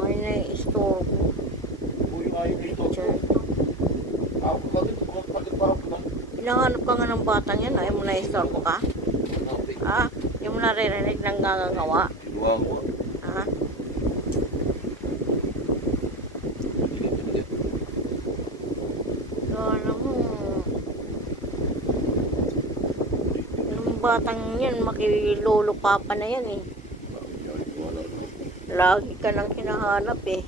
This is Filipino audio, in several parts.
Ay, na-istorbo. Uy, ayaw nito. Ako kagad, Hinahanap ka nga ng batang yan. Ayaw mo na-istorbo ka? Ah, yung naririnig ng gagagawa. Kinuha ko. Ah, so, alam mo, yung batang yan, makilolo papa na yan eh. Lagi ka nang hinahanap eh.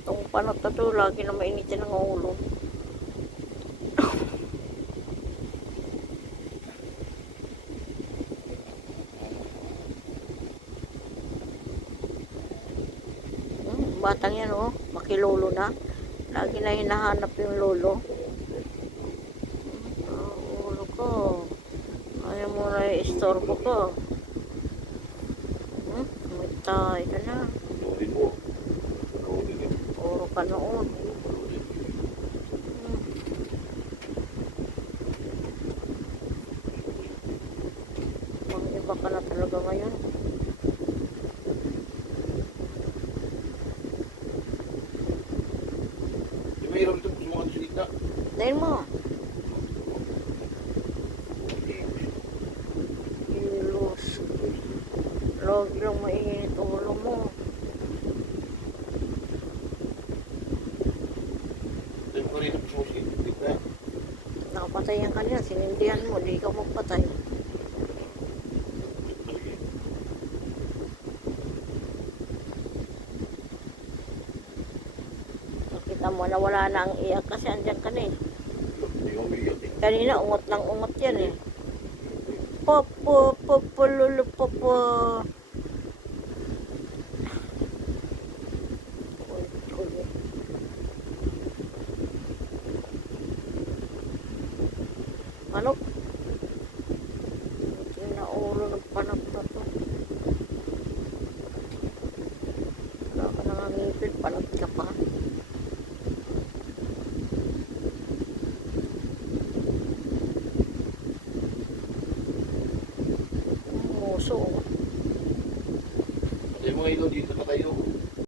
Itong panot na to, lagi na mainit yan ang ulo. Batang yan oh, makilolo na. Lagi na hinahanap yung lolo. Ulo ko. Ayaw mo na i-istorbo ko. Matay ka na. Puro ka noon. Iba ka na talaga ngayon. Mayroon ito mga silita. Dahil mo. Ilos. Lagi lang mainit ulo mo. Dahil ko rin ito mga silita. Nakapatay yan kanina. Sinindihan mo. Di ka magpatay. Kita mo na wala na ang iyak kasi andyan ka na eh. Kanina ungot lang ungot yan eh. Popo, popo, lulu, popo. Panok. Kinaulo ng panok na to. Wala ka nangangipid, panok ka pa. Yung mga ilaw dito na tayo.